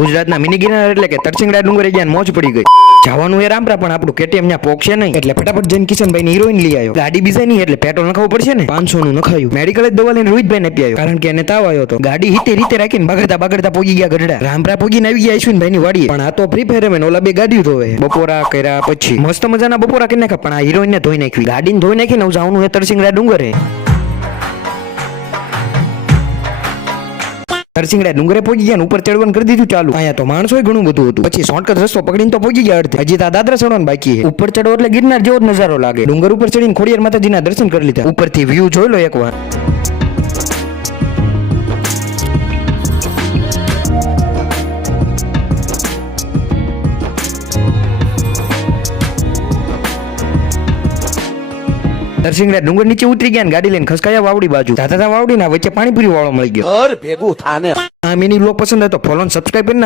ગુજરાતના મિની ગિરનાર એટલે કે તરસિંગડા ડુંગરે ગયા મોજ પડી ગઈ. જવાનું એ રામપરા પણ આપણું કેટીએમ ત્યાં પોકશે નહીં એટલે ફટાફટ જઈને કિશનભાઈ ની હિરોઈન લઈ આવ્યો. ગાડી બીજા નહીં એટલે પેટ્રોલ નખાવવું પડશે ને. 500 નું નખાયું. મેડિકલ જ દવા લઈને રોહિતભાઈ ને આપી આવ્યો કારણ કે એને તાવ આવ્યો હતો. ગાડી રીતે રાખીને બગડતા પોગી ગયા ગઢડા. રામપરા પોગીને આવી ગયા અશ્વિનભાઈ ની વાડીએ. પણ આ તો ફ્રી ફાયર રમે ઓલા બે ગાડી ધોવે. બપોરા કર્યા પછી મસ્ત મજાના બપોરા કરી નાખ્યા. પણ આ હિરોઈન ને ધોઈ નાખી. ગાડીને ધોઈ નાખીને જવાનું એ તરસિંગડા ડુંગરે. તરસિંગડા ડુંગરે પહોંચી ગયા ઉપર ચડવાનું કરી દીધું ચાલુ. અહીંયા તો માણસો ઘણું બધું હતું. પછી શોર્ટકટ રસ્તો પકડીને તો પહોંચી ગયા અડધે. હજી તો દાદરા ચડવાનું બાકી છે. ઉપર ચડો એટલે ગિરનાર જેવો જ નજારો લાગે. ડુંગર ઉપર ચડીને ખોડિયાર માતાજીના દર્શન કરી લીધા. ઉપરથી વ્યૂ જોઈ લો એકવાર. તરસિંગડા ડુંગર નીચે ઉતરી ગયા ગાડી લઈને ખસકાયા વાવડી બાજુ. જાતા વાવડી ના વચ્ચે પાણીપુરી વાળો મળી ગયો. ઘર ભેગું થાને. આ મિની બ્લોગ પસંદ હતો ફોલો સબસ્ક્રાઇબ કરી